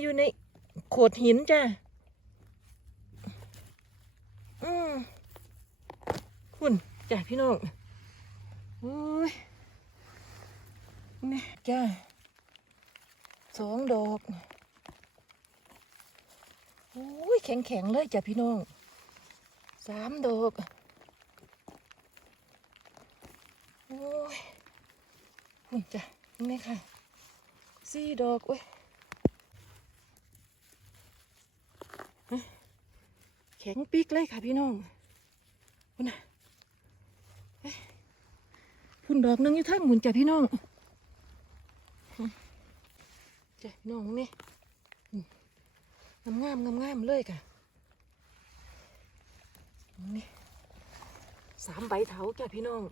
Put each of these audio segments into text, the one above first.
อยู่ในโขดหินจ้ะ อืมคุณจ้ะพี่น้องโอ้ยนี่จ้ะสองดอกโอ้ยแข็งแข็งๆเลยจ้ะพี่น้องสามดอกโอ้ยคุณจ้ะนี่ค่ะสี่ดอกเว้ย ข็งปีกเลยค่ะพี่น้องพุ่นน่ะเอ้ยพุ่นดอกหนึงอยู่ทั้งหมุนจ้ะพี่น้องจ้ะพี่น้องนี่งามงามงามงามเลยค่ะนี่สามใบเถาจ้ะพี่น้อง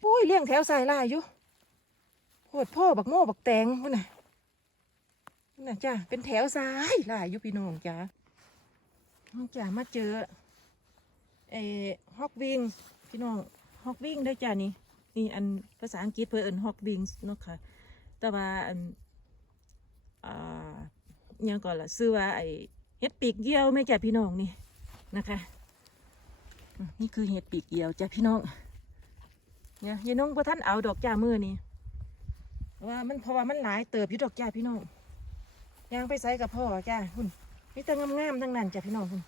โอ้ยเลี้ยงแถวสายลายอยู่ โคตรพ่อบักโม่บักแตงพุ่นน่ะพุ่นน่ะจ้าเป็นแถวซ้ายลายอยู่พี่น้องจ้าจ้ามาเจอเอฮอกวิงพี่น้องฮอกวิงได้จ้านี่นี่อันภาษาอังกฤษเพื่อเอินฮอกวิงเนาะค่ะ แต่ว่าอันอ่ายังก่อนล่ะซื้อว่าไอเห็ดปีกเยี่ยวแม่จ้าพี่น้องนี่นะคะนี่คือเห็ดปีกเยี่ยวจ้าพี่น้องเนี่ยยายน้องพระท่านเอาดอกจ้ามือนี่ ว่ามันเพราะว่ามันหลายเติบอยู่ดอกจ้าพี่น้องยางไปใส่กับพ่อจ้าคุณมีแต่งามๆทั้งนั้นจ้าพี่น้องคุณ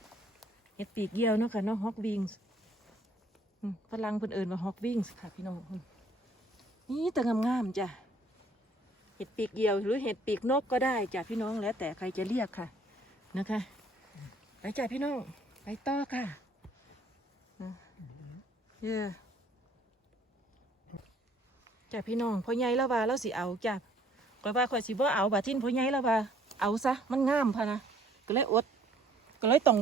เห็ดปีกเยี่ยวเนาะค่ะเนาะฮอกวิงส์ฝรั่งเพิ่นเอิญว่าฮอกวิงส์ค่ะพี่น้องคุณนี่แต่งามๆจ้ะเห็ดปีกเยี่ยวหรือเห็ดปีกนกก็ได้จ้ะพี่น้องแล้ว แต่ใครจะเรียกค่ะนะคะไปจ้ะพี่น้องไปต่อค่ะเย้ จ้ะพี่น้องพ่อใหญ่แล้วว่าเราสิเอาจ้ะก็ว่าข่อยสิบ่เอาบาทินพ่อใหญ่แล้วว่าเอาซะมันงามพะนะก็เลยอด ก็เลยต้อง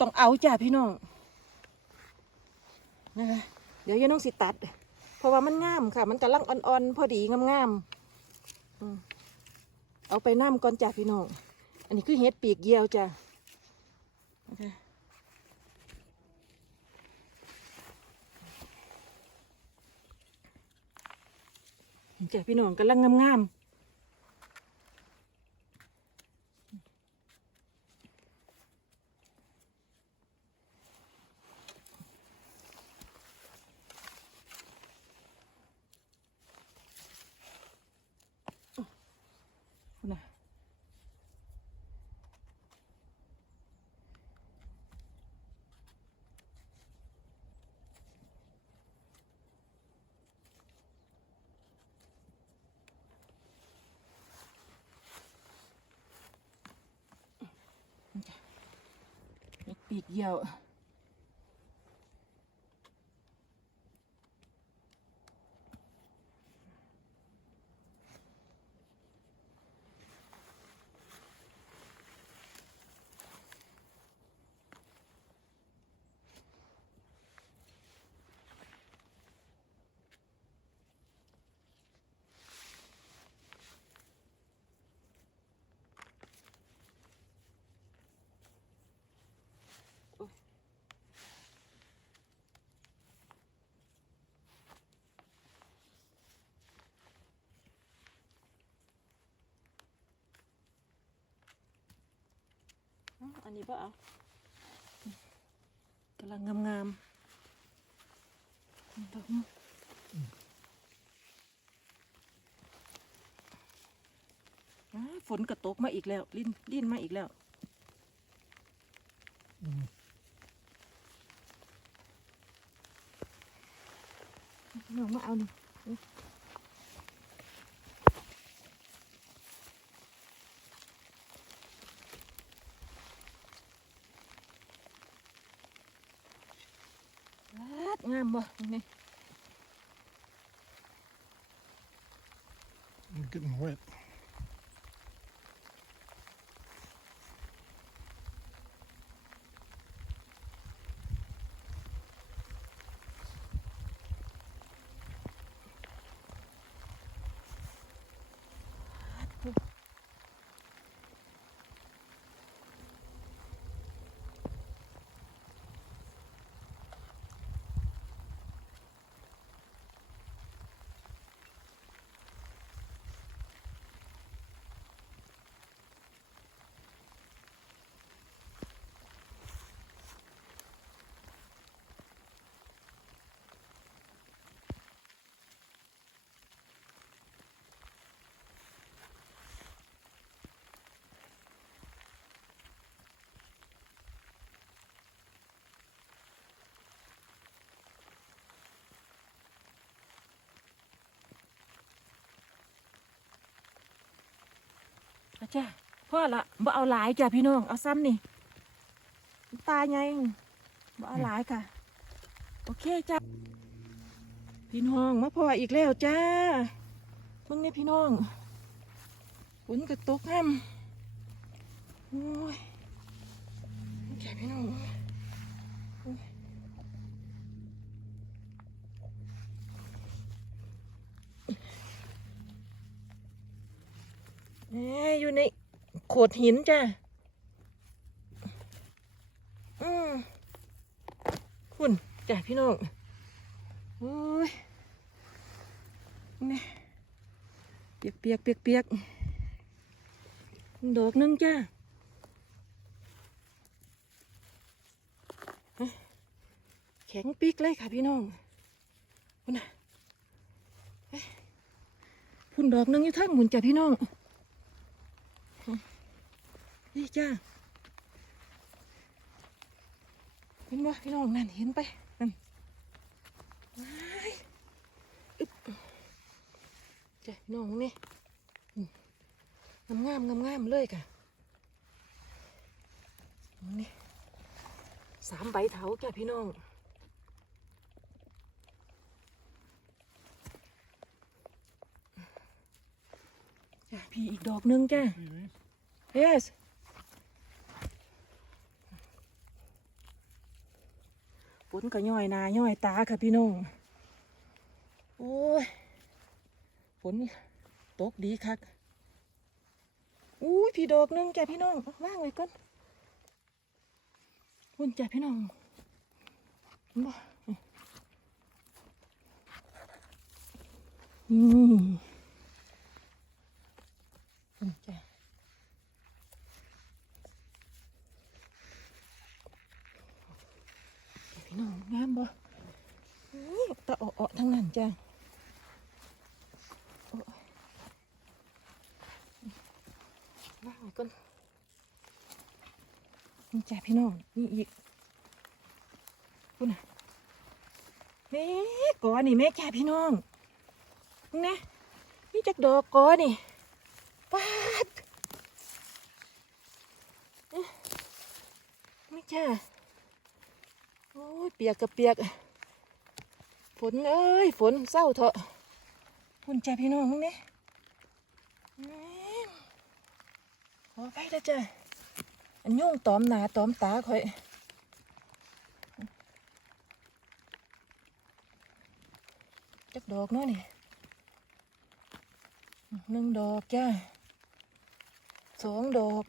ต้องเอาจ้ะพี่น้องนะคะเดี๋ยวยายน้องสิตัด เพราะว่ามันงามค่ะ มันกำลังอ่อนๆพอดีงามๆเอาไปน้ำก่อนจ้ะพี่น้องอันนี้คือเห็ดปีกเยียวจ้ะ จ้ะพี่น้องกำลังงามๆนะ เห็ดปีกเยี่ยวอ๋อ อันนี้ป่ะเอากำลังงามๆดอกมะอ้าฝนกระตกมาอีกแล้ว ลิ้นลิ้นมาอีกแล้วน้องมาเอาหนึ่ง งามบ่นี่ You're getting wet. อาจ้าพ่อละบ่เอาหลายจ้ะพี่น้อง เอาซ้ำนี่ตาไงบ่เอาหลายค่ะ โอเคจ้ะพี่น้องมาพ่ออีกแล้วจ้าเพิ่งนี่พี่น้องฝนกระตกแฮมโอ้ยแกพี่น้องโอ้ยแหม อยู่ในโขดหินจ้าอืมคุณจ้าพี่น้องโอ้ยนี่เปียกเปียกเปียกเปียกดอกหนึงจ้าแข็งปีกเลยค่ะพี่น้องคุณน่ะพุ่นดอกหนึงอยู่ทั้งหมุนจ้ะพี่น้อง นี่จ้าเห็นบ่พี่น้องนั่นเห็นไปนั่นจ้ะน้องนี่งามงามงามงามๆเลยค่ะนี่สามใบเถาจ้ะพี่น้องจ้ะพี่อีกดอกหนึงจ้ะ yes นก็ย่อยนาย่อยตาค่ะพี่น้อง โอ้ยฝนตกดีคักอุ้ยพี่ดอกหนึงจ้ะพี่น้องว่างไว้ก่อนคุณจ้ะพี่น้องบ่อืมคุณจ้ะ น้องงามบ่อุ้ยตะเอๆทั้งนั้นจ้ะว่าวก่อนนี่จ้ะพี่น้อง นี่อีกคุณน่ะเฮ้กอนี่แม่จ้ะพี่น้องนี่นะนี่จักดอกกอนี่ปาดนี่จ้ะ ยเปียกกับเปียก ฝนเอ้ยฝนเศร้าเถอะคุณจ้ะพี่น้องนี่แหม่ขอไปแล้วจ้ะอันยุ่งตอมหนาตอมตาข่อยจักดอกเนาะนี่หนึ่งดอกจ้าสองดอก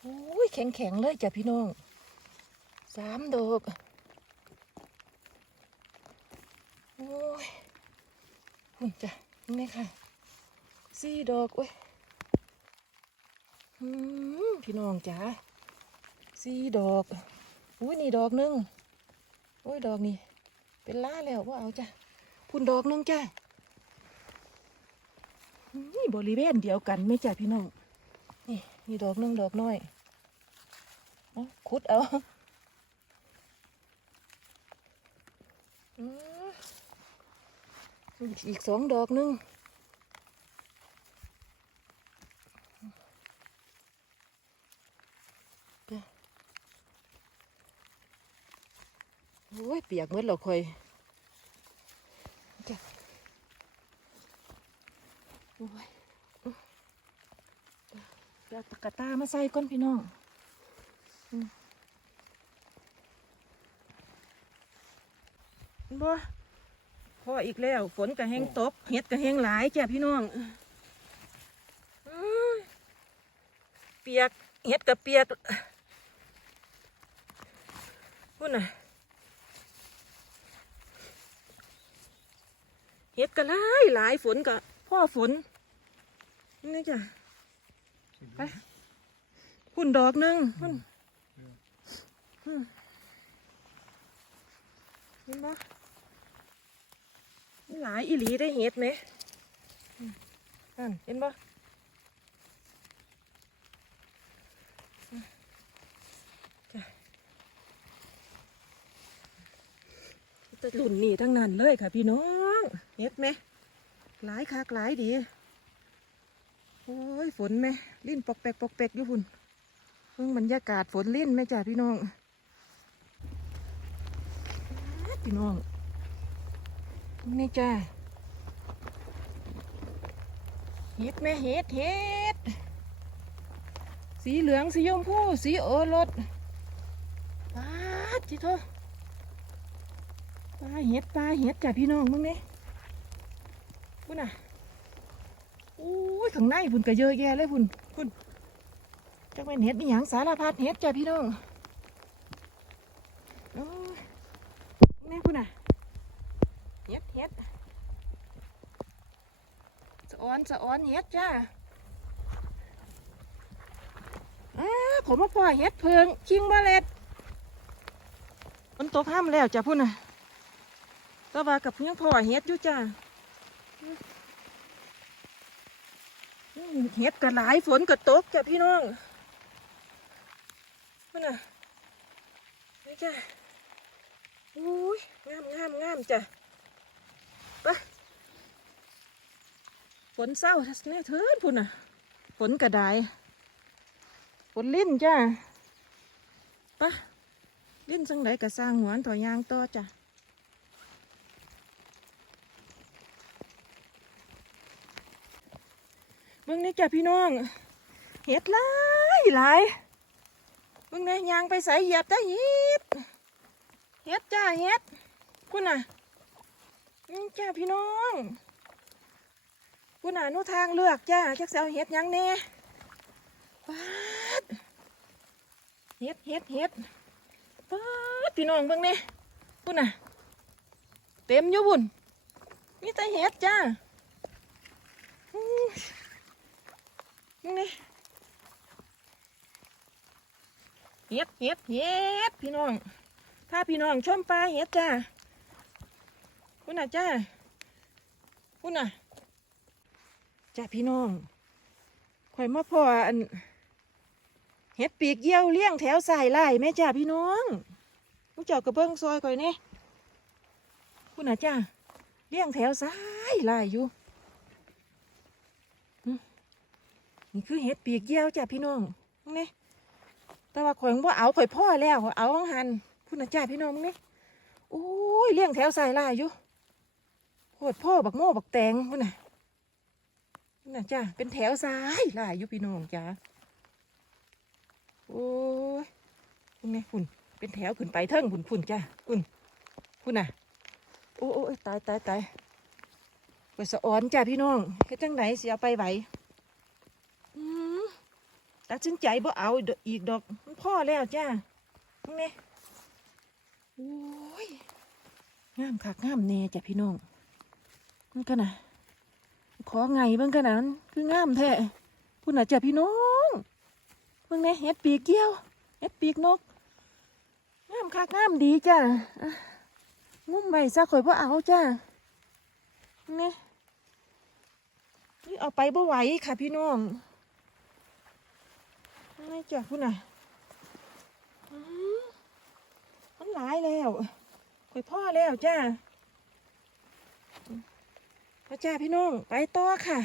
โอ้ยแข็งแข็งๆเลยจ้ะพี่น้อง สามดอกโอ้ยคุณจ้ะนี่ค่ะสี่ดอกเว้ยพี่น้องจ๋าสี่ดอกอุ้ยนี่ดอกหนึงโอ้ยดอกนี่เป็นล้าแล้วว่าเอาจ้ะพุ่นดอกนึงจ้ะนี่บริเวณเดียวกันไม่จ้ะพี่น้องนี่นี่ดอกหนึงดอกน้อยอขุดเอา อืมอีกสองดอกหนึงโอ้ยเปียกเมือเราคอยจ้ะโอ้ยเดี๋ยวตะกะตามาใส่ก้นพี่น้องอืม บ่พออีกแล้ว ฝนกระแหงตกเห็ดกระแหงหลายจ้ะพี่น้องอื้อเปียกเห็ดกระเปียกพุ่นน่ะเห็ดก็หลายหลายฝนก็พ่อฝนนี่จ้ะไปหุ่นดอกหนึ่งหุ่นอืมเห็นปะ หลายอีหลีได้เห็ดไหมอืมนั่นเห็นปะอืมจ้ะแต่หลุ่นนี่ทั้งนั้นเลยค่ะพี่น้องเห็ดไหมหลายคักหลายดี โอ้ยฝนไหมลิ้นปอกแปกปอกแปกอยู่พุ่นเพิ่งบรรยากาศฝนลิ้นไหมจ้ะพี่น้อง พี่น้อง นี่จ้าเห็ดแม่เห็ดเห็ดสีเหลืองสีชมพูสีโอรสปาจิโตปลาเห็ดปลาเห็ดจ้ะพี่น้องมึงนี่พุ่นน่ะอุ้ยข้างในพุ่นก็เยอะแยะเลยพุ่นพุ่นจักเป็นเห็ดนี่หยังสารพัดเห็ดจ้ะพี่น้องโอ้ยแม่พุ่นน่ะเห็ดเห็ดสะ ออนสะออนเห็ดจ้าอ้าผมมาพ่อเห็ดเพิงชิงบาเล็ดมันตกห้ามแล้วจ้ะพุ่นน่ะแตว่ากับยังพ่อเห็ดอยู่จ้าเห็ดก็หลายฝนก็ตกจ้ะพี่น้องนั่นน่ะนี่จ้ะอุ้ยงามงามงามจ้ะไป นเศร้าแน่เถินพุ่นน่ะฝนกระไดฝนลิ้นจ้ะไปลิ้นสังไดกระสร้างหวนถอยยางต่อจ้ะเบิ่งนี่จ้ะพี่น้อง เห็ดหลายหลายเบิ่งนี่ยางไปใส่เหยียบได้เห็ดเห็ดจ้าเห็ดคุณน่ะนี่จ้าพี่น้อง คุณน่ะหนูทางเลือกจ้าจักเสเอาเห็ดยังแน่ปาดเห็ดเห็ดเห็ดปาดพี่น้องเบิ่งนี่คุณน่ะ เต็มอยู่บุ่นมีแต่เห็ดจ้าอู้นี่เฮ็ดเฮ็ดเฮ็ดพี่น้อง ถ้าพี่น้องชมปลาเฮ็ดจ้าคุณน่ะจ้าคุณน่ะ จ้าพี่น้องข่อยมาพออันเฮ็ดปีกเยี่ยวเลี้ยงแถวสายไล่แม่จ้าพี่น้องผู้เจ้ากระเบื้องซอยข่อยนี่คุณน่ะจ้าเลี้ยงแถวสายไล่อยู่นี่คือเห็ดปีกเยี่ยวจ้ะพี่น้องนี่แต่ว่าข่อยว่าเอาข่อยพ่อแล้วเอาของหันพูดนะจ้าพี่น้องนี่โอ้ยเลี้ยงแถวสายไลายอยู่โคตรพ่อบักโม่บักแตงพูดนะ นะจ้าเป็นแถวสายลายยู่พี่น้องจ้าโอ้ยพูดนี่พุ่นเป็นแถวขึ้นไปเทิงพุ่นพุ่นจ้าพุ่นพุ่นน่ะ โอ้โอ้ยตายตายตายไปสะอ้อนจ้าพี่น้องเฮ็ดจังไหนสิเอาไปไหวอืมตัดสินใจบ่เอาอีกดอกพ่อแล้วจ้านี่โอ้ยงามคักงามแน่จ้ะพี่น้องมันกันนะ ขอไงเบิ่งกันนะมันคืองามแท้พูดน่ะจ้ะพี่น้องเบิ่งแน่เฮ็ดปีกเกี้ยวเฮ็ดปีกนกงามคักงามดีจ้ะงุ้มไว้ซะข่อยบ่เอาจ้านี่นี่เอาไปบ่ไหวค่ะพี่น้องไม่จ้ะคุณน่ะมันหลายแล้วค่อยพ่อแล้วจ้า พระเจ้าพี่น้อง ไปต่อค่ะ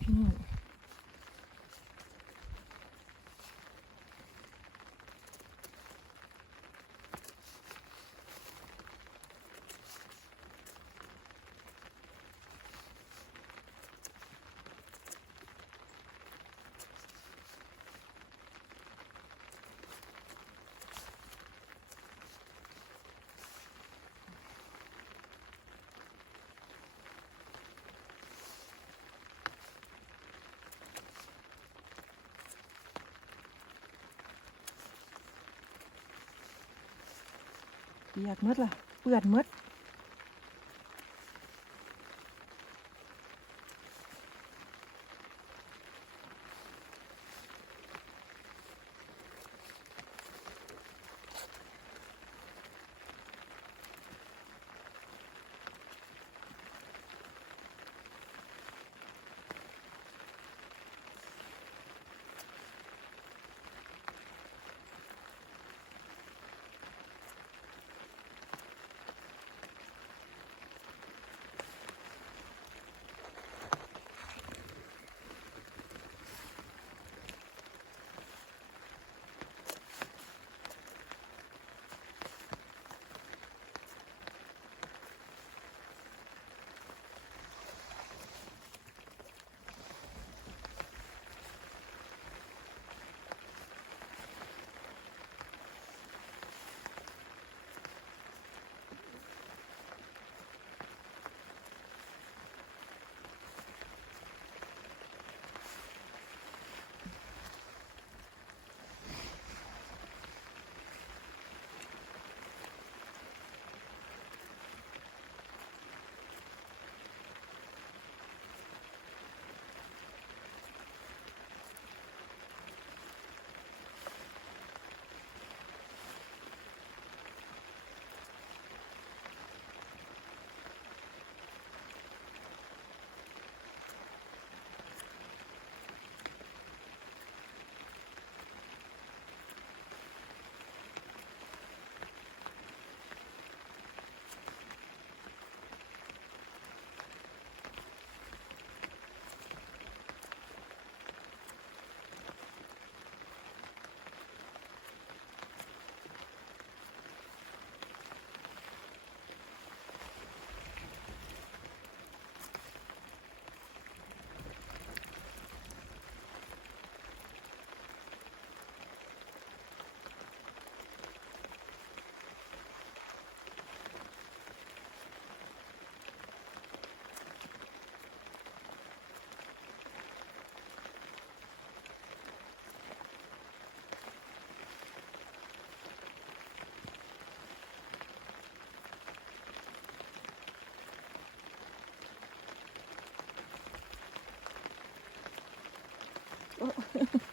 พี่น้อง ปียกมดล่ะ เปื้อนมด Gracias.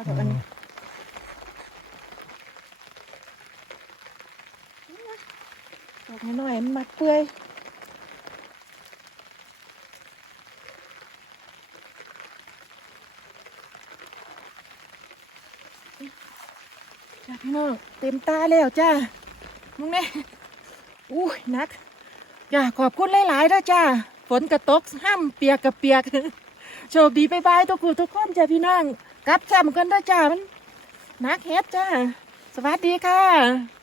เอาดอกอันนี้ดอกน้อยๆมันมัดเปื่อยจ้าพี่น้องเต็มตาแล้วจ้ามึงเนี่ยอุ้ยหนักจ้าขอบคุณหลายๆด้วยจ้าฝนกระตกห้ามเปียกกับเปียกโชคดีบายบายทุกคนทุกคนจ้าพี่น้อง กลับแคมป์กันด้วยจ้ามันนักเฮ็ดจ้า สวัสดีค่ะ